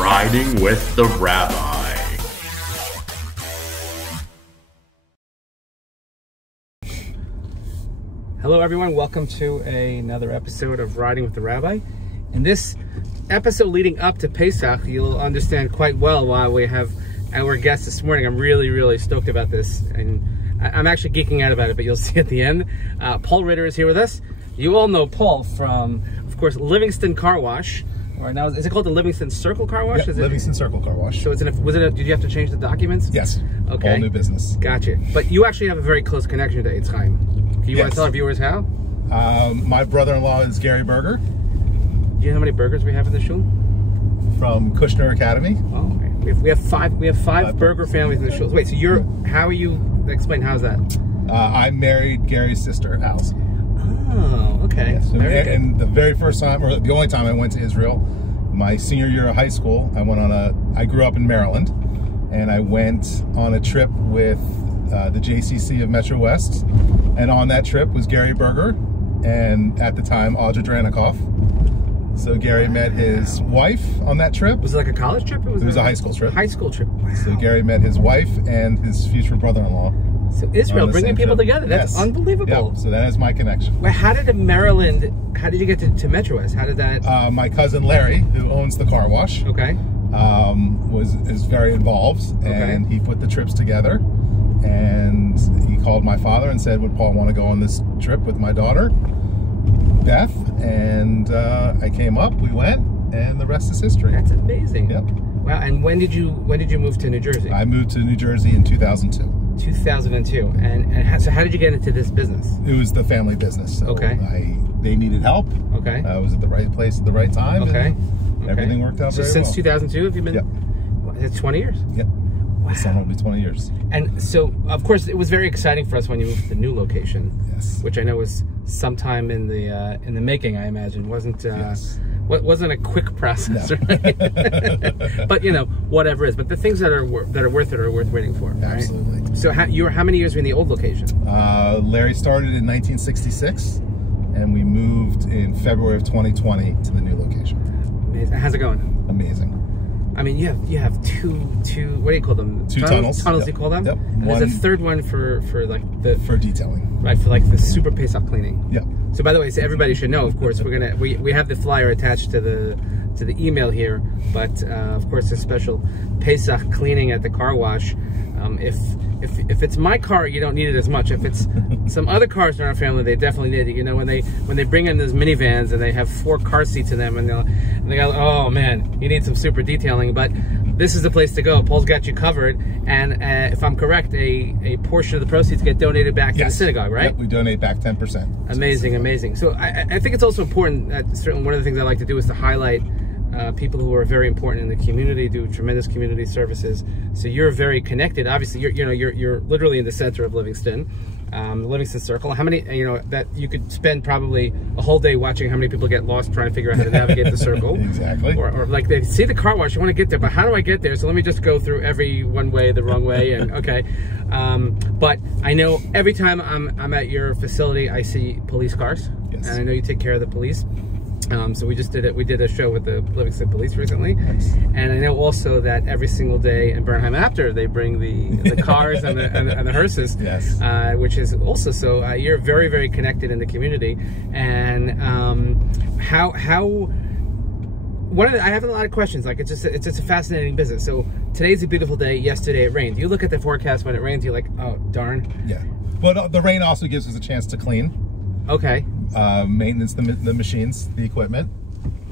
Riding with the Rabbi. Hello everyone, welcome to another episode of Riding with the Rabbi. In this episode leading up to Pesach, you'll understand quite well why we have our guest this morning. I'm really stoked about this, and I'm actually geeking out about it, but you'll see at the end. Paul Ritter is here with us. You all know Paul from, of course, Livingston Car Wash. Or now, is it called the Livingston Circle Car Wash? Yep, Livingston Circle Car Wash. So did you have to change the documents? Yes. Okay. All new business. Gotcha. But you actually have a very close connection to Eitz Chaim. You want to tell our viewers how? My brother-in-law is Gary Berger. Do you know how many burgers we have in the shul? From Kushner Academy. Oh, okay. We have five burger families in the shul. Wait, so how are you? Explain, how's that? I married Gary's sister, Allison. Oh, okay. Yes. And the very first time, or the only time I went to Israel, my senior year of high school, I grew up in Maryland, and I went on a trip with the JCC of Metro West, and on that trip was Gary Berger, and at the time, Audra Dranikoff. So Gary met his wife on that trip. Was it like a college trip? It was a high school trip. High school trip. Wow. So Gary met his wife and his future brother-in-law. So Israel, bringing people together. That's unbelievable. Yep. So that is my connection. Well, how did you get to Metro West? How did that? My cousin Larry, who owns the car wash, okay, is very involved, and he put the trips together. And he called my father and said, would Paul want to go on this trip with my daughter, Beth? And I came up, we went, and the rest is history. That's amazing. Yep. Wow. And when did you move to New Jersey? I moved to New Jersey in 2002. 2002. And so how did you get into this business? It was the family business. So they needed help. Okay. I was at the right place at the right time. Okay. Everything worked out very well. So since 2002, have you been? Yep. It's 20 years? Yep. Wow. This summer will be 20 years. And so, of course, it was very exciting for us when you moved to the new location. Yes. Which I know was sometime in the making, I imagine. Wasn't a quick process, no. Right? But whatever is. But the things that are worth it are worth waiting for. Absolutely. Right? So how many years were you in the old location? Larry started in 1966, and we moved in February of 2020 to the new location. Amazing. How's it going? Amazing. I mean, you have two. What do you call them? Two tunnels. Tunnels, you call them? Yep. And there's a third one for detailing. Right, for like the super Pesach cleaning. Yep. So by the way, so everybody should know. Of course, we have the flyer attached to the email here. But of course, a special Pesach cleaning at the car wash. If it's my car, you don't need it as much. If it's some other cars in our family, they definitely need it. When they bring in those minivans and they have 4 car seats in them, and they go, oh man, you need some super detailing. But this is the place to go. Paul's got you covered, and if I'm correct, a portion of the proceeds get donated back to the synagogue, right? Yep, we donate back 10%. Amazing, amazing. So I think it's also important. Certainly, one of the things I like to do is to highlight people who are very important in the community, do tremendous community services. So you're very connected. Obviously, you're literally in the center of Livingston, the Livingston Circle. How many, that you could spend probably a whole day watching how many people get lost trying to figure out how to navigate the circle. Exactly. Or like they see the car wash, you want to get there, but how do I get there? So let me just go through every one way, the wrong way, and okay. But I know every time I'm at your facility, I see police cars, and I know you take care of the police. So we did a show with the Livingston Police recently. Nice. And I know also that every single day in Bernheim after they bring the cars and the hearses, which is also, so you're very, very connected in the community. And I have a lot of questions. Like it's just a fascinating business. So today's a beautiful day. Yesterday it rained. You look at the forecast when it rains, you're like, oh darn. Yeah. But the rain also gives us a chance to clean. Okay. Maintenance the machines, the equipment,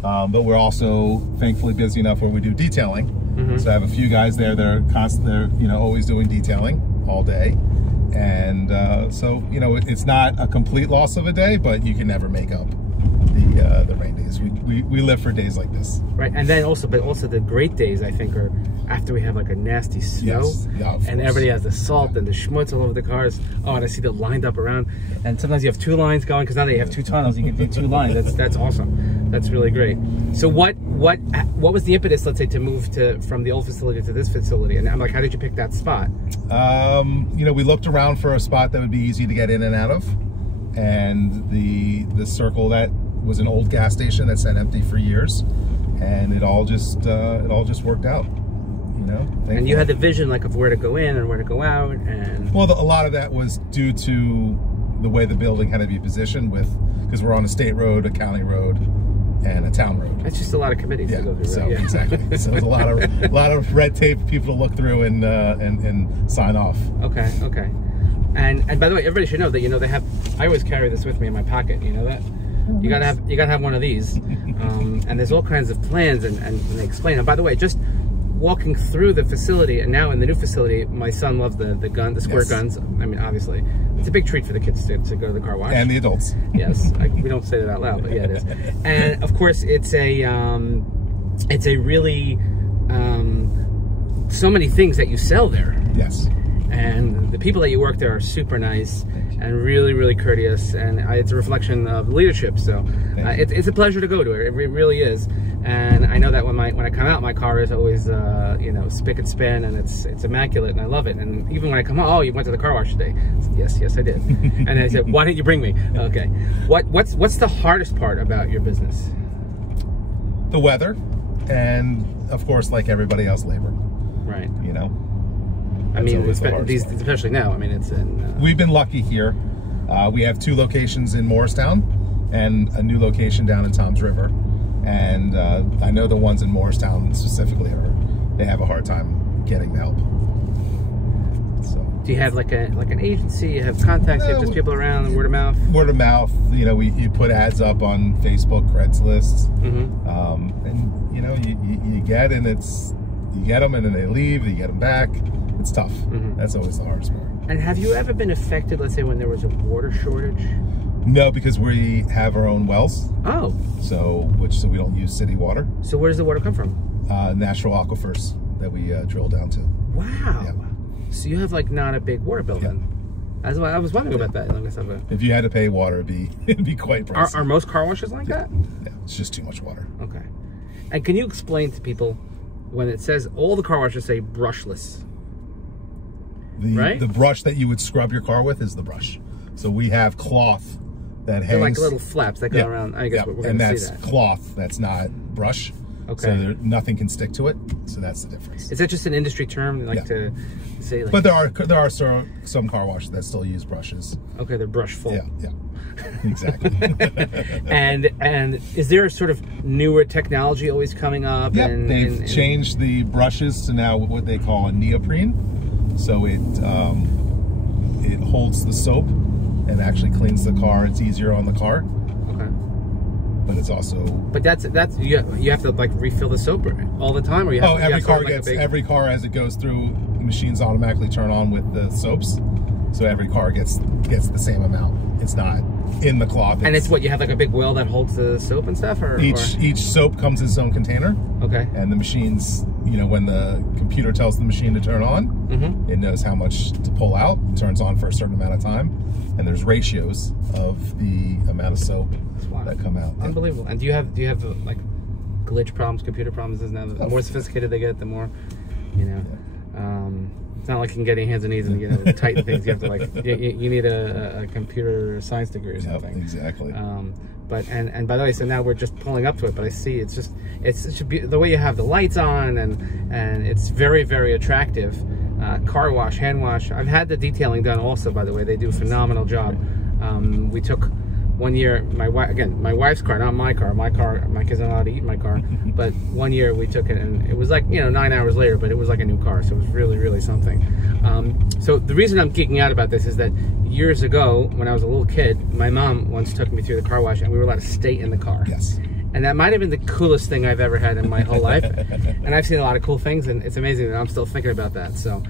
but we're also thankfully busy enough where we do detailing. So I have a few guys there that are constantly, always doing detailing all day, and so it's not a complete loss of a day, but you can never make up the rain days. We live for days like this. Right, and then also the great days, I think, are after we have like a nasty snow, and everybody has the salt and the schmutz all over the cars. Oh, and I see them lined up around, and sometimes you have 2 lines going, because now they have 2 tunnels, you can do 2 lines. That's awesome. That's really great. So what was the impetus, let's say, to move from the old facility to this facility? And I'm like, how did you pick that spot? We looked around for a spot that would be easy to get in and out of, and the circle that was an old gas station that sat empty for years. and it all just worked out. You know, thankfully. And you had the vision like of where to go in and where to go out, and well, a lot of that was due to the way the building had to be positioned because we're on a state road, a county road, and a town road. It's just a lot of committees to go through. So right? exactly. So there's a lot of red tape for people to look through and sign off. Okay. And by the way, everybody should know that they have. I always carry this with me in my pocket. You know that. You gotta have one of these. And there's all kinds of plans and they explain. And by the way, just walking through the facility, and now in the new facility, my son loves the square guns. I mean, obviously, it's a big treat for the kids to go to the car wash. And the adults. Yes, we don't say that out loud, but yeah, it is. And of course, it's a really so many things that you sell there. Yes. And the people that you work there are super nice and really, really courteous, and it's a reflection of leadership. So it's a pleasure to go to it. It really is. And I know that when I come out, my car is always spick and span, and it's immaculate, and I love it. And even when I come out, oh, you went to the car wash today? I said, yes, I did. And I said, why didn't you bring me? Okay. What's the hardest part about your business? The weather, and of course, like everybody else, labor. Right. You know. I mean, especially now. I mean, it's in. We've been lucky here. We have 2 locations in Morristown and a new location down in Toms River. And I know the ones in Morristown specifically they have a hard time getting the help. So. Do you have like an agency? You have contacts? You have just people around, word of mouth? Word of mouth. You know, you put ads up on Facebook, Craigslist, and you get, and you get them, and then they leave. You get them back. It's tough. That's always the hardest part. And have you ever been affected, let's say, when there was a water shortage? No, because we have our own wells. Oh. So we don't use city water. So where does the water come from? Natural aquifers that we drill down to. Wow. Yeah. So you have like not a big water bill then? That's why I was wondering about that. If you had to pay water, it'd be quite pricey. Are most car washes like that? Yeah, it's just too much water. Okay. And can you explain to people when it says all the car washes say brushless? The brush that you would scrub your car with is the brush. So we have cloth that hangs. They're like little flaps that go around. I guess we're going to see that. And that's cloth. That's not brush. Okay. So nothing can stick to it. So that's the difference. Is that just an industry term, to say? Like, but there are some car washes that still use brushes. Okay, they're brush full. Yeah. Exactly. and is there a sort of newer technology always coming up? Yeah, they've changed the brushes to now what they call a neoprene. So it holds the soap and actually cleans the car. It's easier on the car. Okay. But it's also. But that's you have to like refill the soap all the time, or you have every car as it goes through, the machines automatically turn on with the soaps. So every car gets the same amount. It's not in the cloth. And it's what, you have like a big well that holds the soap and stuff, or each soap comes in its own container. Okay. And the machines, when the computer tells the machine to turn on, it knows how much to pull out. It turns on for a certain amount of time, and there's ratios of the amount of soap that come out. Unbelievable. Yeah. And do you have like glitch problems, computer problems? Isn't that the more sophisticated they get, the more it's not like you can get your hands and knees and tighten things. You have to you need a computer science degree or something. Yep, exactly. But and by the way, so now we're just pulling up to it. But I see it should be the way you have the lights on, and it's very, very attractive. Car wash, hand wash. I've had the detailing done also. By the way, they do a phenomenal job. We took one year, my wife's car, not my car. My kids aren't allowed to eat my car. But one year we took it, and it was like 9 hours later, but it was like a new car, so it was really, really something. So the reason I'm geeking out about this is that years ago, when I was a little kid, my mom once took me through the car wash, and we were allowed to stay in the car. Yes. And that might have been the coolest thing I've ever had in my whole life. And I've seen a lot of cool things, and it's amazing that I'm still thinking about that. So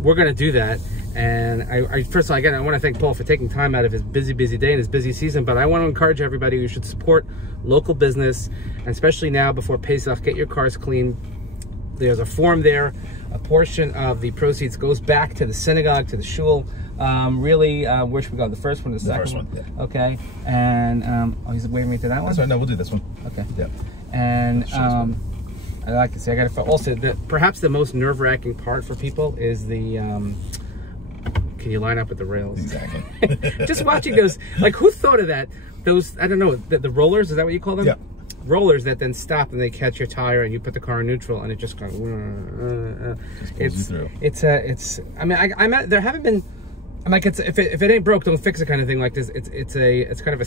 we're going to do that. And first of all, again, I want to thank Paul for taking time out of his busy day and his busy season. But I want to encourage everybody who should support local business, and especially now before Pesach, get your cars clean. There's a form there. A portion of the proceeds goes back to the synagogue, to the shul. Really, where should we go? The first one or the second one? Yeah. Okay. And, he's waving me to that one? That's right. No, we'll do this one. Okay. Yeah. And, I like to say, I got to also, perhaps the most nerve-wracking part for people is the, can you line up with the rails? Exactly. Just watching those, like, who thought of that? Those, I don't know, the rollers, is that what you call them? Yeah. rollers that then stop and they catch your tire and you put the car in neutral and it just goes. It's. I mean, there haven't been. I'm like, if it ain't broke, don't fix it kind of thing like this. It's kind of a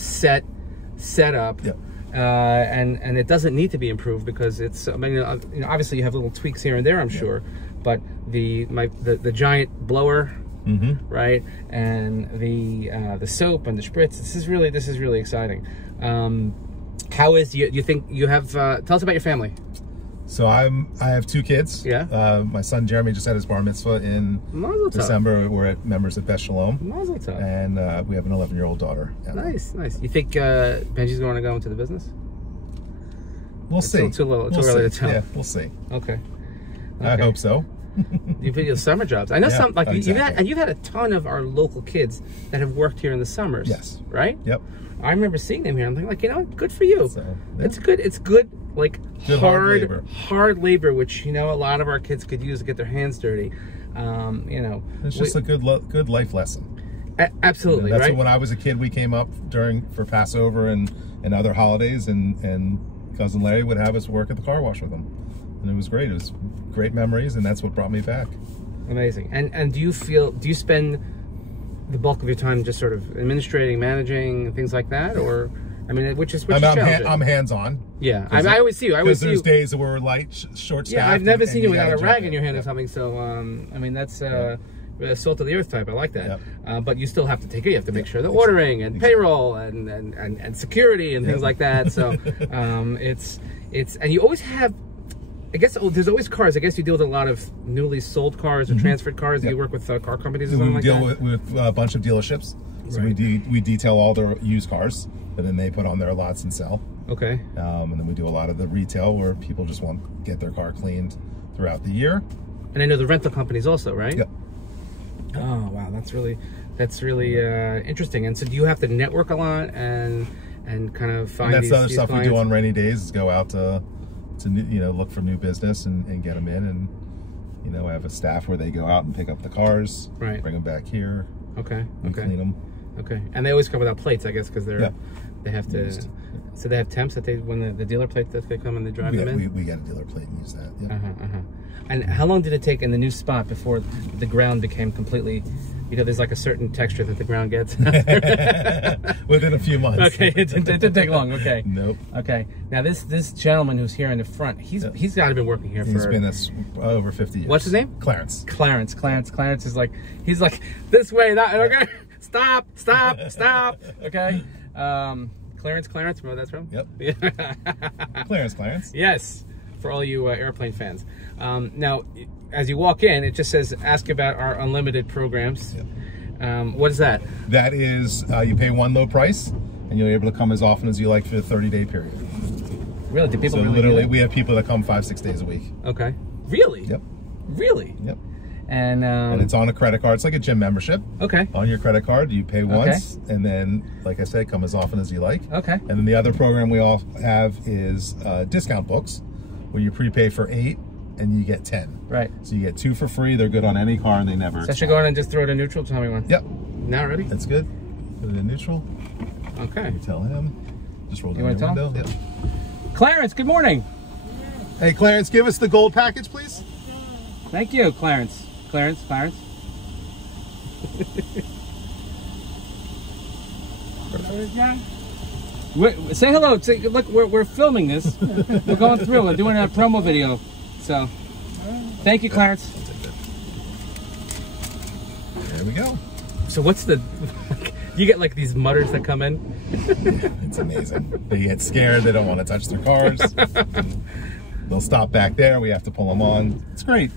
setup. Yep. And it doesn't need to be improved because it's. I mean, obviously you have little tweaks here and there, I'm sure, but the giant blower, right, and the soap and the spritz. This is really exciting. How is you think you have? Tell us about your family. So I have 2 kids. Yeah. My son Jeremy just had his bar mitzvah in December. We're members at Beth Shalom. Mazel tov. And we have an 11-year-old daughter. Nice. You think Benji's going to go into the business? We'll see. Too early to tell. Yeah, we'll see. Okay. I hope so. You've been your summer jobs. I know some like exactly. you've had a ton of our local kids that have worked here in the summers. Yes. Right? Yep. I remember seeing them here. I'm thinking, like, you know, good for you. So, yeah. It's good. Like good hard labor, which, you know, a lot of our kids could use to get their hands dirty. You know, it's just a good life lesson. Absolutely, that's right? When I was a kid, we came up for Passover and other holidays, and cousin Larry would have us work at the car wash with him, and it was great. It was great memories, and that's what brought me back. Amazing. And do you spend the bulk of your time just sort of administrating, managing, things like that, or? I mean, which is challenging. I'm hands-on. Yeah, I always see you. Because there's days that we're light, short-staffed. Yeah, I've never seen you without a rag in your hand or something. So, I mean, that's salt of the earth type. I like that. Yep. But you still have to take it. You have to make sure the ordering and payroll and security and things like that. So, and you always have. I guess there's always cars. I guess you deal with a lot of newly sold cars or transferred cars. Yep. You work with car companies or something like that? We deal with a bunch of dealerships. So right. we detail all their used cars that then they put on their lots and sell. Okay. And then we do a lot of the retail where people just want to get their car cleaned throughout the year. And I know the rental companies also, right? Yep. Oh, wow. That's really interesting. And so do you have to network a lot and kind of find and that's these the other stuff clients? We do on rainy days is go out to look for new business and get them in, and I have a staff where they go out and pick up the cars, right, bring them back here, clean them. Okay, and they always come without plates, I guess, because they have to. So they have temps that when the dealer plate that they come and they drive them in. We get a dealer plate and use that. Yeah. And how long did it take in the new spot before the ground became completely? There's like a certain texture that the ground gets. Within a few months. Okay, it didn't take long. Okay. Nope. Okay. Now this gentleman who's here in the front, he's got to been working here He's been over 50 years. What's his name? Clarence. Clarence is like, he's like this way, that okay. Stop. Okay. Clarence, remember that's from? Yep. Clarence. Yes, for all you airplane fans. Now, as you walk in, it just says, ask about our unlimited programs. Yep. What is that? That is, you pay one low price, and you're able to come as often as you like for the 30-day period. Really? Do people we have people that come 5-6 days a week. Okay. Really? Yep. Really? Yep. And it's on a credit card. It's like a gym membership. Okay. On your credit card, you pay once, and then, like I said, come as often as you like. Okay. And then the other program we all have is discount books, where you prepay for 8 and you get 10. Right. So you get 2 for free. They're good on any car, and they never. So I should go in and just throw it in neutral. Tell me one. Yep. Now ready? That's good. Put it in neutral. Okay. You tell him. Just roll down your window. Yep. Clarence, good morning. Hey, Clarence, give us the gold package, please. Thank you, Clarence. Clarence. Say hello. Look, we're filming this. We're going through. We're doing a promo video. So, thank you, Clarence. There we go. So what's you get like these mutters that come in? It's amazing. They get scared. They don't want to touch their cars. They'll stop back there. We have to pull them on. It's great.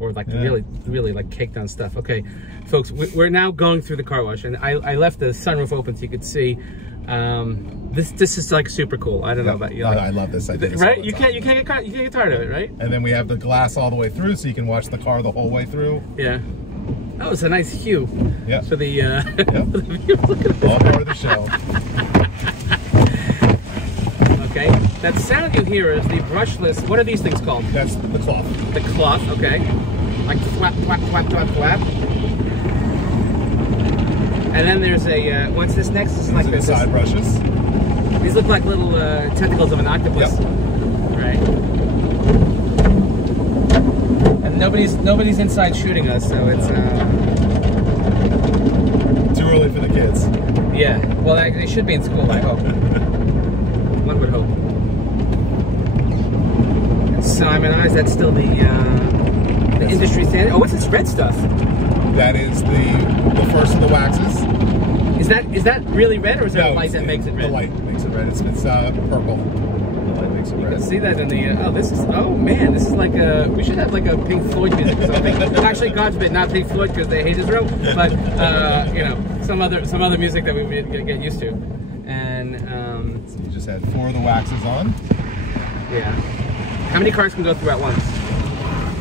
Or like really like caked on stuff. Okay, folks, we're now going through the car wash, and I left the sunroof open so you could see. This is like super cool. I don't know about you. I love this. I do this right? You can't get tired of it, right? And then we have the glass all the way through, so you can watch the car the whole way through. Yeah. That was a nice hue. Yeah. For the for the view. Look at this. All part of the show. Okay. That sound you hear is the brushless. What are these things called? That's the cloth. The cloth. Okay. Like flap. And then there's a what's this next? It's like the side brushes. These look like little tentacles of an octopus. Yep. Right. And nobody's inside shooting us, so it's too early for the kids. Yeah. Well, they should be in school, I hope. One would hope. And Simon Eyes, that's still the industry standard. Oh, what's this red stuff? That is the first of the waxes. Is that really red, or is there a light that makes it red? The light makes it red. It's purple. The light makes it red. You can see that in the oh man, this is like we should have like a Pink Floyd music or something. Actually, God forbid, not Pink Floyd because they hate Israel, but you know, some other music that we would get used to. And so you just had 4 of the waxes on. Yeah. How many cars can go through at once?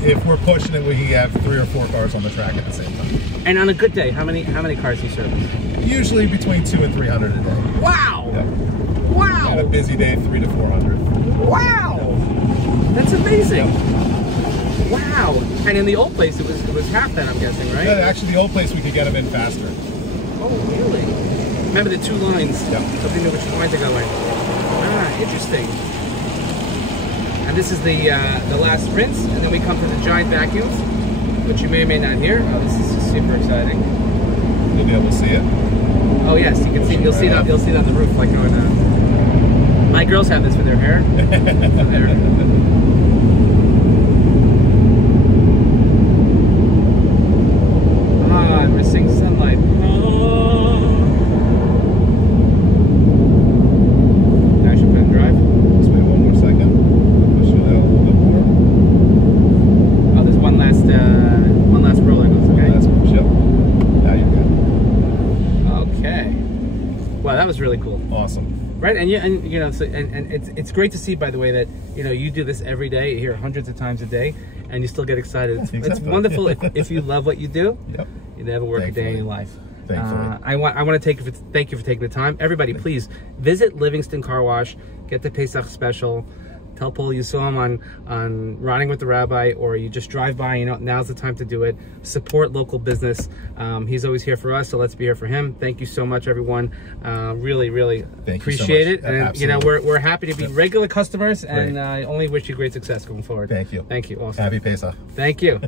If we're pushing it, we can have 3 or 4 cars on the track at the same time. And on a good day, how many cars do you service? Usually between 200 and 300 a day. Wow! Yep. Wow! On a busy day, 300 to 400. Wow! That's amazing. Yep. Wow! And in the old place, it was half that, I'm guessing, right? Yeah, actually, the old place we could get them in faster. Oh, really? Remember the 2 lines? Yep. So they knew which line to go in. Ah, interesting. And this is the last rinse, and then we come to the giant vacuums, which you may or may not hear. Oh, this is super exciting. You'll be able to see it. Oh yes, you can see. You'll see it on the roof, like going on. My girls have this for their hair. Ah, I'm missing sunlight. I should put it in drive. Let's wait 1 more second. Push it out a little bit more. Oh, there's one last roll that goes. Okay. That's push. Yep. Now you're good. Okay. Wow, that was really cool. Awesome. Right, and you know, so, and it's great to see, by the way, that you know you do this every day. You hear hundreds of times a day, and you still get excited. It's wonderful if you love what you do. Yep. You never work a day in your life. Thankfully. I want to thank you for taking the time. Everybody, please visit Livingston Car Wash. Get the Pesach special. Tell Paul you saw him on Riding with the Rabbi, or you just drive by. You know, now's the time to do it. Support local business. He's always here for us, so let's be here for him. Thank you so much, everyone. Really appreciate it. And absolutely. you know, we're happy to be regular customers, and I only wish you great success going forward. Thank you. Thank you. Awesome. Happy Pesach. Thank you.